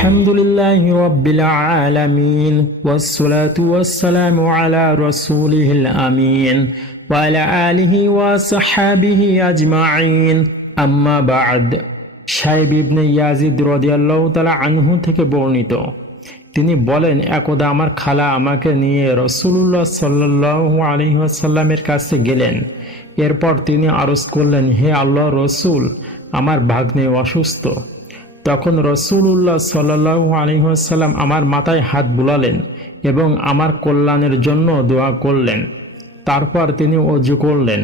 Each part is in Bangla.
আলহামদুলিল্লাহি রাব্বিল আলামিন ওয়াসসালাতু ওয়াসসালামু আলা রাসূলিহিল আমিন ওয়া আলা আলিহি ওয়া সাহবিহি আজমাইন আম্মা বা'দ। সাইব ইবনে ইয়াজিদ রাদিয়াল্লাহু তাআলা আনহু থেকে বর্ণিত, তিনি বলেন, একদা আমার খালা আমাকে নিয়ে রাসূলুল্লাহ সাল্লাল্লাহু আলাইহি ওয়াসাল্লামের কাছে গেলেন। এরপর তিনি আরজ করলেন, হে আল্লাহর রাসূল, আমার ভাগ্নে অসুস্থ। তখন রাসূলুল্লাহ সাল্লাল্লাহু আলাইহি ওয়াসাল্লাম আমার মাথায় হাত বুলালেন এবং আমার কল্যাণের জন্য দোয়া করলেন। তারপর তিনি ওযু করলেন।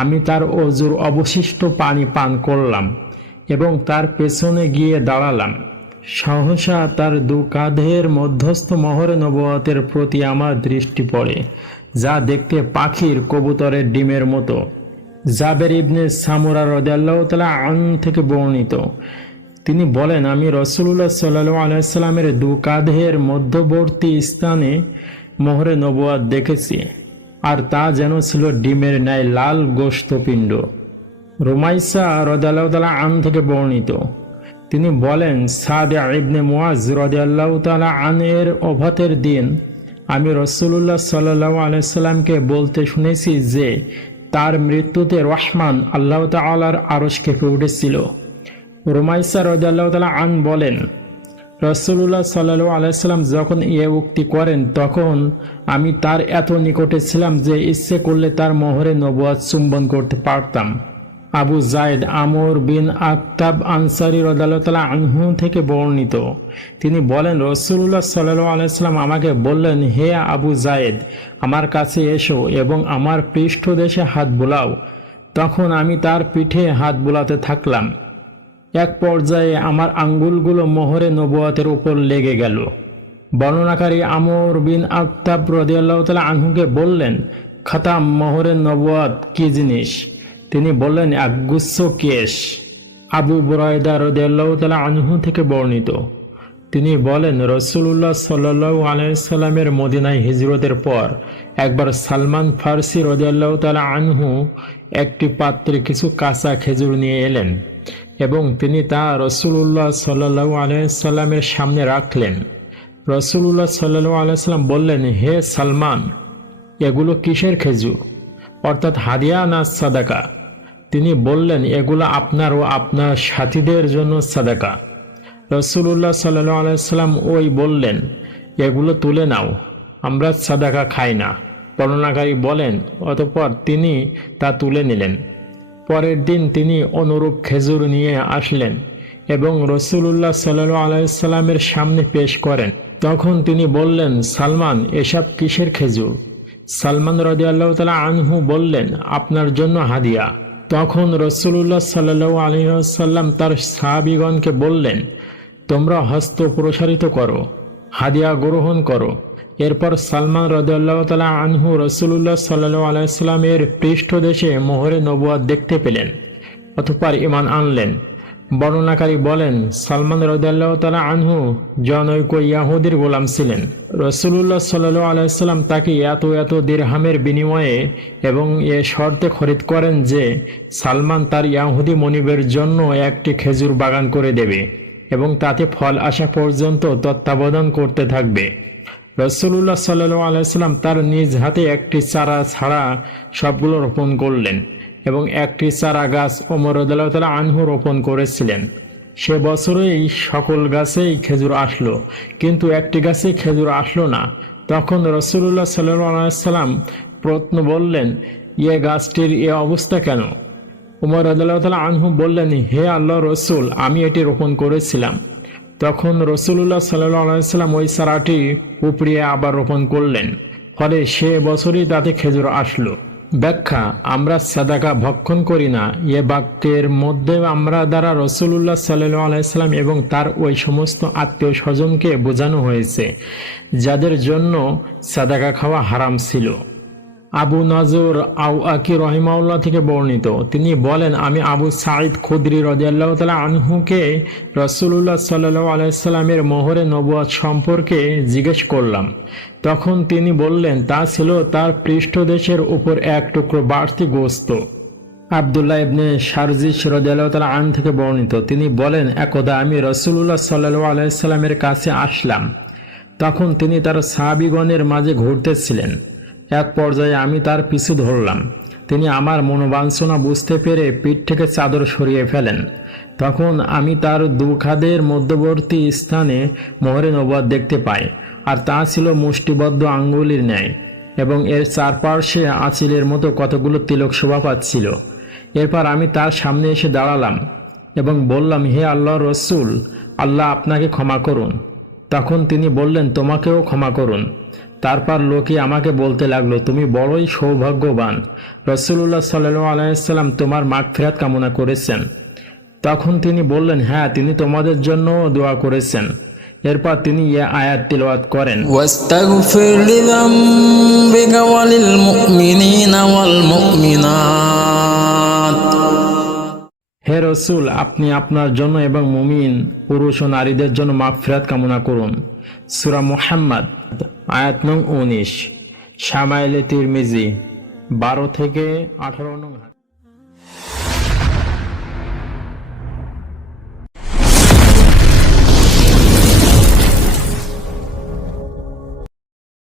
আমি তার ওযুর অবশিষ্ট পানি পান করলাম এবং তার পেছনে গিয়ে দাঁড়ালাম। সহসা তার দু কাঁধের মধ্যস্থ মোহরে নবুয়তের প্রতি আমার দৃষ্টি পড়ে, যা দেখতে পাখির কবুতরের ডিমের মতো। জাবের ইবনে সামুরা রাদিয়াল্লাহু তাআলা আনহু থেকে বর্ণিত, তিনি বলেন, আমি রাসূলুল্লাহ সাল্লাল্লাহু আলাইহি ওয়াসাল্লামের দু কাঁধের মধ্যবর্তী স্থানে মোহরে নবুয়ত দেখেছি, আর তা যেন ছিল ডিমের ন্যায় লাল গোশতপিণ্ড। রুমাইসা রাদিয়াল্লাহু তাআলা আনহা থেকে বর্ণিত, তিনি বলেন, সাদ ইবনে মুআজ রাদিয়াল্লাহু তাআলা আনহু-এর ওফাতের দিন আমি রাসূলুল্লাহ সাল্লাল্লাহু আলাইহি ওয়াসাল্লামকে বলতে শুনেছি যে তার মৃত্যুতে রহমান আল্লাহ তাআলার আরশ কেঁপে উঠেছিল। রুমাইসা রাদিয়াল্লাহু তাআলা আনহা বলেন, রাসূলুল্লাহ সাল্লাল্লাহু আলাইহি ওয়াসাল্লাম যখন উক্তি করেন তখন আমি তার এত নিকটে ছিলাম যে ইচ্ছে করলে তার মোহরে নবুয়ত চুম্বন করতে পারতাম। আবু যায়েদ আমর বিন আক্তাব আনসারী রাদিয়াল্লাহু তাআলা আনহু থেকে বর্ণিত, তিনি বলেন, রাসূলুল্লাহ সাল্লাল্লাহু আলাইহি ওয়াসাল্লাম আমাকে বললেন, হে আবু যায়েদ, আমার কাছে এসো এবং আমার পৃষ্ঠদেশে হাত বুলাও। তখন আমি তার পিঠে হাত বুলাতে থাকলাম। এক পর্যায়ে আমার আঙ্গুলগুলো মোহরে নবুয়তের উপর লেগে গেল। বর্ণনাকারী আমর বিন আক্তাব রাদিয়াল্লাহু তাআলা আনহুকে বললেন, খাতাম মোহরে নবুয়ত কি জিনিস? তিনি বললেন, একগুচ্ছ কেশ। আবু বুরায়দা রাদিয়াল্লাহু তাআলা আনহু থেকে বর্ণিত, তিনি বলেন, রাসূলুল্লাহ সাল্লাল্লাহু আলাইহি ওয়াসাল্লামের মদিনায় হিজরতের পর একবার সালমান ফারসি রাদিয়াল্লাহু তাআলা আনহু একটি পাত্রে কিছু কাঁচা খেজুর নিয়ে এলেন এবং তিনি তা রাসূলুল্লাহ সাল্লাল্লাহু আলাইহি ওয়াসাল্লামের সামনে রাখলেন। রাসূলুল্লাহ সাল্লাল্লাহু আলাইহি ওয়াসাল্লাম বললেন, হে সালমান, এগুলো কিসের খেজুর, অর্থাৎ হাদিয়া না সাদাকা? তিনি বললেন, এগুলো আপনার ও আপনার সাথীদের জন্য সাদাকা। রাসূলুল্লাহ সাল্লাল্লাহু আলাইহি ওয়াসাল্লাম বললেন, এগুলো তুলে নাও, আমরা সাদাকা খাই না। বর্ণনাকারী বলেন, অতঃপর তিনি তা তুলে নিলেন। পরের দিন তিনি অনুরূপ খেজুর নিয়ে আসলেন এবং রাসূলুল্লাহ সাল্লাল্লাহু আলাইহি ওয়াসাল্লামের সামনে পেশ করেন। তখন তিনি বললেন, সালমান, এসব কিসের খেজুর? সালমান রাদিয়াল্লাহু তাআলা আনহু বললেন, আপনার জন্য হাদিয়া। তখন রাসূলুল্লাহ সাল্লাল্লাহু আলাইহি ওয়াসাল্লাম তার সাহাবীগণকে বললেন, তোমরা হস্ত প্রসারিত করো, হাদিয়া গ্রহণ করো। এরপর সালমান রাদিয়াল্লাহু তাআলা আনহু রাসূলুল্লাহ সাল্লাল্লাহু আলাইহি ওয়াসাল্লামের পৃষ্ঠদেশে মোহরে নবুয়ত দেখতে পেলেন, অতঃপর ঈমান আনলেন। বর্ণনাকারী বলেন, সালমান রাদিয়াল্লাহু তাআলা আনহু জনৈক ইয়াহুদীর গোলাম ছিলেন। রাসূলুল্লাহ সাল্লাল্লাহু আলাইহি ওয়াসাল্লাম তাকে এত দিরহামের বিনিময়ে এবং এ শর্তে খরিদ করেন যে সালমান তার ইয়াহুদী মনিবের জন্য একটি খেজুর বাগান করে দেবে এবং তাতে ফল আসা পর্যন্ত তত্ত্বাবধান করতে থাকবে। রাসূলুল্লাহ সাল্লাল্লাহু আলাইহি ওয়াসাল্লাম তার নিজ হাতে একটি চারা ছাড়া সবগুলো রোপণ করলেন এবং একটি চারা গাছ ওমর রাদিয়াল্লাহু তাআলা আনহু রোপণ করেছিলেন। সে বছরেই সকল গাছেই খেজুর আসলো, কিন্তু একটি গাছে খেজুর আসলো না। তখন রাসূলুল্লাহ সাল্লাল্লাহু আলাইহি ওয়াসাল্লাম প্রশ্ন বললেন, গাছটির এ অবস্থা কেন? ওমর রাদিয়াল্লাহু তাআলা আনহু বললেন, হে আল্লাহর রাসূল, আমি এটি রোপণ করেছিলাম। তখন রাসূলুল্লাহ সাল্লাল্লাহু আলাইহি ওয়াসাল্লাম ওই চারাটি উপড়িয়ে আবার রোপণ করলেন, ফলে সে বছরই তাতে খেজুর আসলো। ব্যাখ্যা: আমরা সাদাকা ভক্ষণ করি না, এ বাক্যের মধ্যে আমরা দ্বারা রাসূলুল্লাহ সাল্লাল্লাহু আলাইহি ওয়াসাল্লাম এবং তার ওই সমস্ত আত্মীয় স্বজনকে বোঝানো হয়েছে যাদের জন্য সাদাকা খাওয়া হারাম ছিল। আবু নজর আওয়াকি রাহিমাহুল্লাহ থেকে বর্ণিত, তিনি বলেন, আমি আবু সাঈদ খুদরি রাদিয়াল্লাহু তাআলা আনহুকে রাসূলুল্লাহ সাল্লাল্লাহু আলাইহি ওয়াসাল্লামের মোহরে নবুয়ত সম্পর্কে জিজ্ঞেস করলাম। তখন তিনি বললেন, তা ছিল তার পৃষ্ঠদেশের উপর এক টুকরো বাড়তি গোশত। আব্দুল্লাহ ইবনে শারজিশ রাদিয়াল্লাহু তাআলা আনহু থেকে বর্ণিত, তিনি বলেন, একদা আমি রাসূলুল্লাহ সাল্লাল্লাহু আলাইহি সাল্লামের কাছে আসলাম। তখন তিনি তার সাহাবীগণের মাঝে ঘুরতেছিলেন। এক পর্যায়ে আমি তার পিছু ধরলাম। তিনি আমার মনোবাঞ্ছনা বুঝতে পেরে পিঠ থেকে চাদর সরিয়ে ফেলেন। তখন আমি তার দুখাদের মধ্যবর্তী স্থানে মোহরে নবুয়ত দেখতে পাই, আর তা ছিল মুষ্টিবদ্ধ আঙ্গুলের ন্যায়, এবং এর চারপাশে আঁচিলের মতো কতগুলো তিলক শোভা পাচ্ছিল। এরপর আমি তার সামনে এসে দাঁড়ালাম এবং বললাম, হে আল্লাহর রসূল, আল্লাহ আপনাকে ক্ষমা করুন। তখন তিনি বললেন, তোমাকেও ক্ষমা করুন। তারপর লোকে আমাকে বলতে লাগলো, তুমি বড়ই সৌভাগ্যবান, রাসূলুল্লাহ সাল্লাল্লাহু আলাইহি ওয়াসাল্লাম তোমার মাগফিরাত কামনা করেছেন। তখন তিনি বললেন, হ্যাঁ, তিনি তোমাদের জন্য দোয়া করেছেন। এরপর তিনি এই আয়াত তিলাওয়াত করেন, واستغفر لذنبك وللمؤمنين والمؤمنات। হে রসূল, আপনি আপনার জন্য এবং মুমিন পুরুষ ও নারীদের জন্য মাগফিরাত কামনা করুন। সূরা মুহাম্মদ আয়াত নং 19, শামাইলে তিরমিজি 12 থেকে 18 নং।